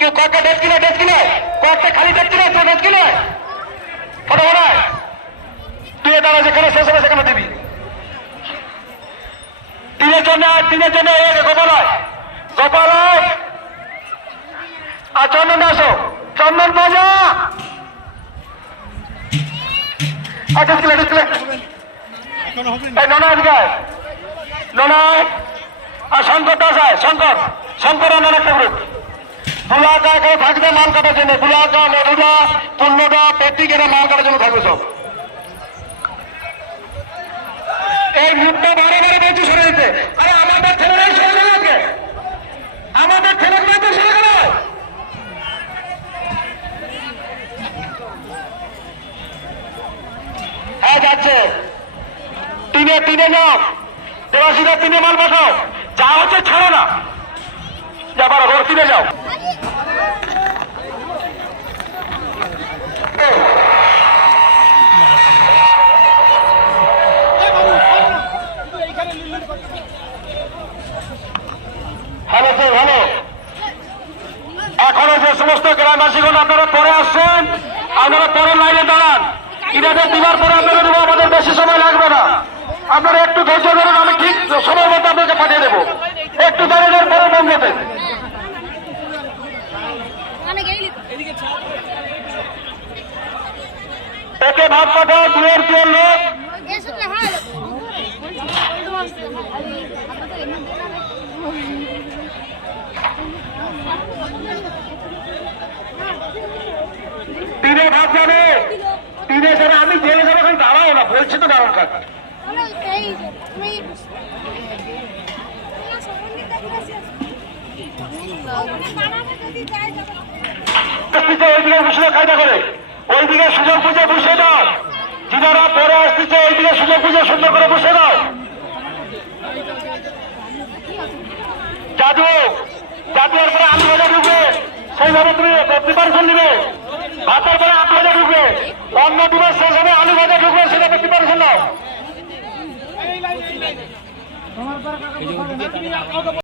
কেউ কয়েকটা ডেস্ক কিনে কয়েকটা খালি ডেস্ক কিনে তোর ডেস্ক কিনে ফটো ফোটায় তুই তারা যেখানে শেষ হবে সেখানে দিবি। তিনের জন্য গোপালয় আর চন্দন আসো, চন্দন বাজা ননায় আর শঙ্কর দাস আয়, শঙ্কর আর নানা গ্রুপ বুলাকা এখানে থাকবে মাল কাটার জন্য, বুলাকা মধুদা পূর্ণদা প্রত্যেক এরা মাল কাটার জন্য থাকবে সব। এই মুখটা বারে বলছি সরে দিতে। আরে আমাদের ছেলেরাই সরে গেল, আজকে আমাদের ছেলেগুলোই তো সরে গেল। হ্যাঁ যাচ্ছে, তিনে যাও দেবাশীরা, তিনে মাল পাঠাও, যা হচ্ছে ছাড়ো না, যাবার ঘর তিনে যাও। Hello sir, hello. এখনো যে সমস্ত গ্রামবাসীগণ আপনারা পরে আসছেন, আপনারা পরের লাইনে দাঁড়ান। ইনাদের দিবার পরে আপনারা দেবো, আমাদের বেশি সময় লাগবে না। আপনারা একটু ধৈর্য ধরুন, আমি ঠিক সময় মতো আপনাকে পাঠিয়ে দেবো। একটু দাঁড়িয়ে পরে বন্ধতে একে ভাব পাঠাও, দুয়ের লোক তিনে ভাব যাবে, তিনে যাবে। আমি জেলে যাবো, এখন দাঁড়াও না বলছি তো, দাঁড়ান কাজ ওইদিকে বসে কায়দা করে, ওইদিকে সুযোগ বুঝে বসে দাও। যিনারা পরে আসতেছে ওইদিকে সুযোগ বুঝে সুন্দর করে বসে দাও। জাদুর পরে আলু ভাজা ঢুকবে, সেইভাবে তুমি প্রিপারেশন নিবে। ভাতের পরে আলু ভাজা ঢুকবে, অন্য দিবস শেষ হবে আলু ভাজা ঢুকবে, সেটা প্রিপারেশন নাও।